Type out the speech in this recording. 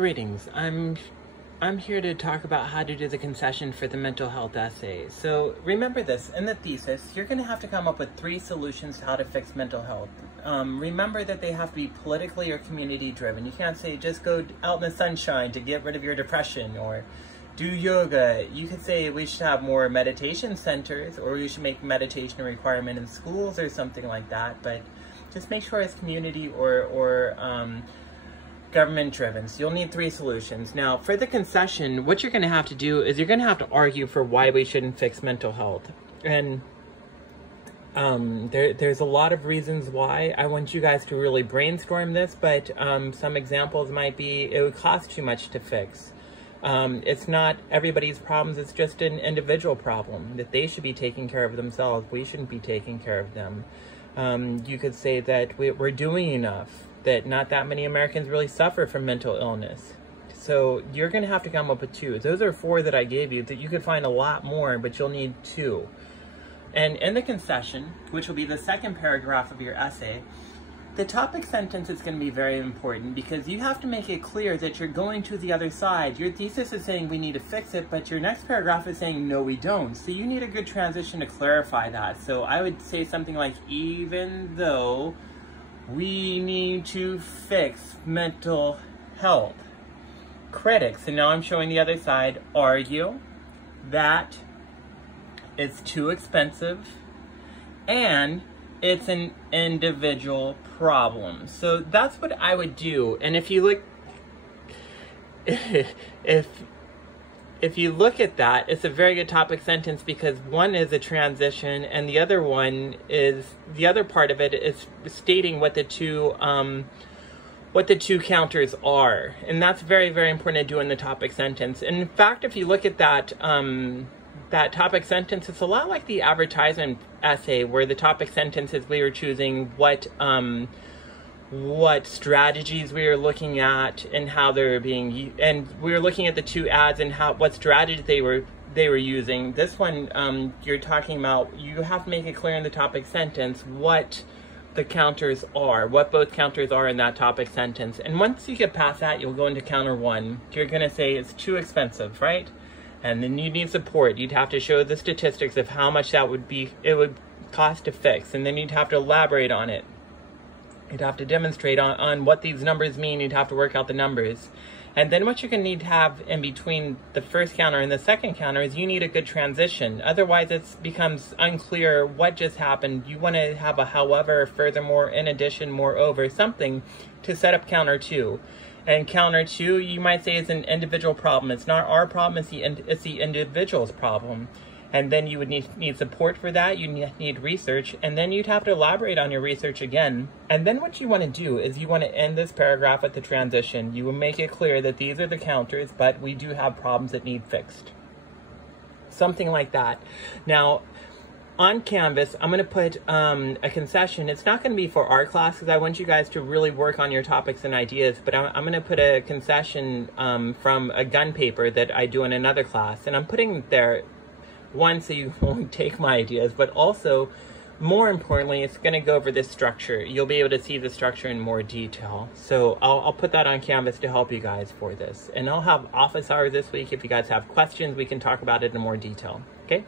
Greetings. I'm here to talk about how to do the concession for the mental health essay. So remember this, in the thesis, you're going to have to come up with 3 solutions to how to fix mental health. Remember that they have to be politically or community driven. You can't say just go out in the sunshine to get rid of your depression or do yoga. You could say we should have more meditation centers, or we should make meditation a requirement in schools or something like that. But just make sure it's community or government driven. So you'll need 3 solutions. Now for the concession, what you're going to have to do is you're going to have to argue for why we shouldn't fix mental health. And there's a lot of reasons why. I want you guys to really brainstorm this, but some examples might be it would cost too much to fix. It's not everybody's problems, it's just an individual problem that they should be taking care of themselves. We shouldn't be taking care of them. You could say that we're doing enough, that not that many Americans really suffer from mental illness. So you're going to have to come up with 2. Those are 4 that I gave you, that you could find a lot more, but you'll need 2. And in the concession, which will be the second paragraph of your essay, the topic sentence is going to be very important because you have to make it clear that you're going to the other side. Your thesis is saying we need to fix it, but your next paragraph is saying no, we don't. So you need a good transition to clarify that. So I would say something like, even though we need to fix mental health, critics, and now I'm showing the other side, argue that it's too expensive and it's an individual problem. So that's what I would do. And if you look, if you look at that, it's a very good topic sentence because one is a transition and the other one is, the other part of it is stating what the two counters are. And that's very, very important to do in the topic sentence. And in fact, if you look at that, that topic sentence, it's a lot like the advertisement essay where the topic sentence is we were choosing what strategies we were looking at and how they were being, and we were looking at the 2 ads and what strategies they were using. This one, you're talking about, you have to make it clear in the topic sentence what the counters are, what both counters are in that topic sentence. And once you get past that, you'll go into counter 1. You're going to say it's too expensive, right? And then you need support. You'd have to show the statistics of how much that would be, it would cost to fix. And then you'd have to elaborate on it. You'd have to demonstrate on what these numbers mean. You'd have to work out the numbers. And then what you're going to need to have in between the first counter and the second counter is you need a good transition. Otherwise, it becomes unclear what just happened. You want to have a however, furthermore, in addition, moreover, something to set up counter 2. And counter 2, you might say it's an individual problem. It's not our problem, it's the individual's problem. And then you would need support for that, you need research, and then you'd have to elaborate on your research again. And then what you want to do is you want to end this paragraph at the transition. You will make it clear that these are the counters, but we do have problems that need fixed. Something like that. Now, on Canvas, I'm going to put a concession. It's not going to be for our class because I want you guys to really work on your topics and ideas, but I'm going to put a concession from a gun paper that I do in another class. And I'm putting it there, one, so you won't take my ideas, but also, more importantly, it's going to go over this structure. You'll be able to see the structure in more detail. So I'll put that on Canvas to help you guys for this. And I'll have office hours this week. If you guys have questions, we can talk about it in more detail. Okay?